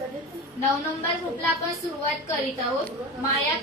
9 number ग्रुपला आपण सुरुवात करीत आहोत। माया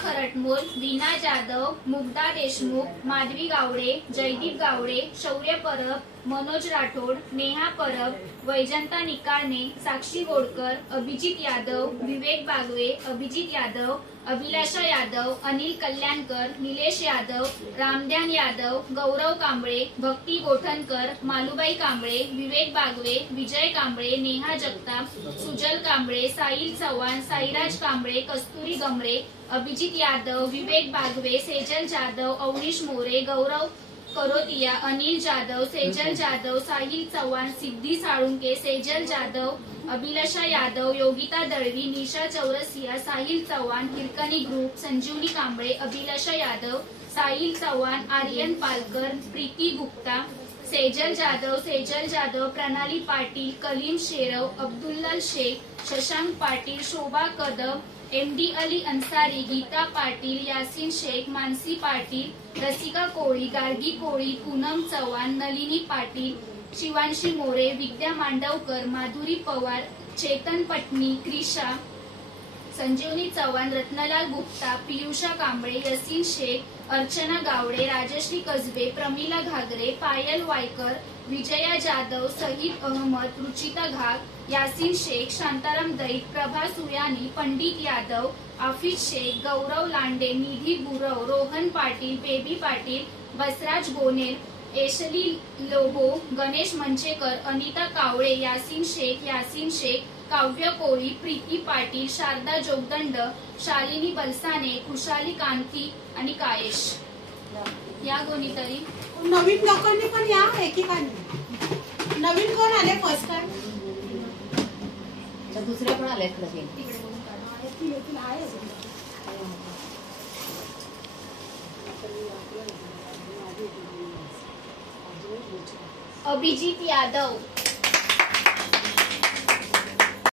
खरटमोल, वीणा जाधव, मुग्धा देशमुख, माधवी गावडे, जयदीप गावडे, शौर्य परब, मनोज राठोड, नेहा परब, वैजंता निकाळने, साक्षी गोडकर, अभिजित यादव, विवेक बागवे, अभिजित यादव, अभिलाषा यादव, अनिल कल्याणकर, निलेश यादव, रामध्यान यादव, गौरव कांबळे, भक्ती गोठणकर, मालुबाई कांबळे, विवेक बागवे, विजय कांबळे, नेहा जगताप, सुजल कांबळे, साहिल चव्हाण, साईराज कांबळे, कस्तुरी गमरे, अभिजित यादव, विवेक बागवे, सेजल जाधव, अवनीश मोरे, गौरव करोतिया, अनिल जाधव, सेजल जाधव, साहिल चव्हाण, सिद्धी साळुंके, सेजल जाधव, अभिलाषा यादव, योगिता दळवी, निशा चौरसिया, साहिल चव्हाण, हिरकणी ग्रुप, संजीवनी कांबळे, अभिलाषा यादव, साहिल चव्हाण, आर्यन पालकर, प्रीती गुप्ता, सेजल जाधव, प्रणाली पाटील, कलीम शेरव, अब्दुल्लाल शेख, शशांक पाटील, शोभा कदम, एमडी अली अंसारी, गीता पाटील, यासीन शेख, मानसी पाटील, रसिका कोळी, गार्गी कोळी, पूनम चव्हाण, नलिनी पाटील, शिवांशी मोरे, विद्या मांडवकर, माधुरी पवार, चेतन पटनी, क्रिशा, संजीवनी चव्हाण, रत्नलाल गुप्ता, पियुषा कांबळे, यसीन शेख, अर्चना गावडे, राजश्री कसबे, प्रमिला घागरे, पायल वायकर, विजया जाधव, सहीद अहमद, रुचिता घाग, यासीन शेख, शांताराम दैत, प्रभा सुयानी, पंडित यादव, आफिज शेख, गौरव लांडे, निधी गुरव, रोहन पाटील, बेबी पाटील, बसराज गोनेल, एशली लोबो, गणेश मंचेकर, अनिता कावळे, यासीन शेख, काव्य कोळी, प्रीती पाटील, शारदा जोगदंड, शालिनी बलसाने, खुशाली कांती आणि कायेश या कोणीतरी नवीन लोकांनी पण या एकेकाने नवीन कोण आले फर्स्ट टाइम दुसरे पण आले अभिजित यादव,